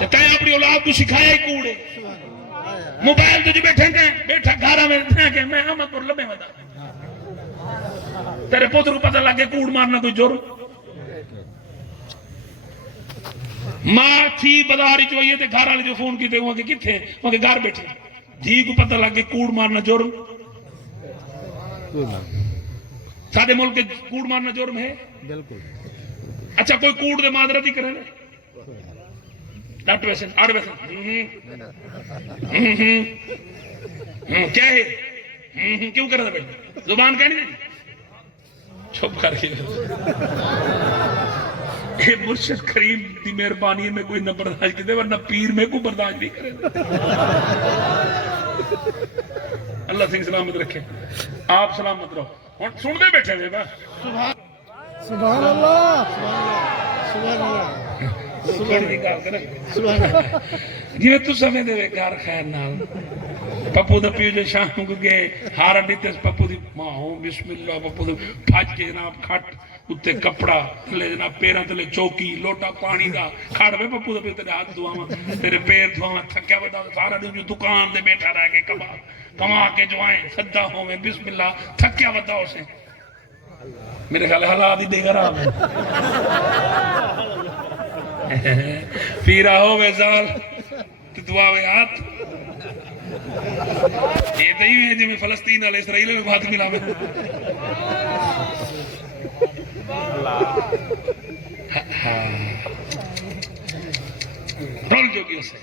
تو کہیں اپنی اولاد کو سکھایا ہی کوڑے موبائل تو جی بیٹھا گھارا میں میں احمد پر لبے ودا تیرے پوتر کو پتہ لگے کوڑ مارنا کوئی جرم ماں تھی بازار چ ہوئی تے گھر والے جو فون کیتے وہاں کے کتنے وہاں کے گھر بیٹھے دھی کو پتہ لگے کوڑ مارنا جرم سارے ملک کے کوڑ مارنا جرم ہے بالکل اچھا کوئی کوڑ دے معذرت ہی کرے ڈاکٹر ویسے آڑ ویسے کیا ہے کیوں کرا تھا بیٹا زبان کہنی تھی چھپ کر کے اے مرشد کریم دی مہربانی میں کوئی نہ برداشت کی دے ورنہ پیر میں کو برداشت نہیں کرے اللہ سنگھ سلامت رکھے آپ سلامت رہو سن دے بیٹھے دے با سبحان اللہ سبحان اللہ جی تو سمے دے گھر خیر نال پپو دا پیو جو شام کو گئے ہارا دیتے پپو دی ماں ہوں بسم اللہ پپو دا پھاج کے جناب کھٹ اتنے کپڑا تھلے جناب پیران تھلے چوکی لوٹا پانی دا کھاڑ بے پپو دا پیو تیرے ہاتھ دعاواں تیرے پیر دعاواں تھکیا بدا سارا دن جو دکان دے بیٹھا رہ کے کما کے جو آئیں صدہ ہوں میں بسم اللہ تھکیا بدا اسے میرے خیال حالات ہی دے گا رہا پیرا ہو وے زال تو دعا وے ہاتھ یہ تو ہی ہے جو میں فلسطین علیہ اسرائیل میں بات ملا میں رول جو گیا سے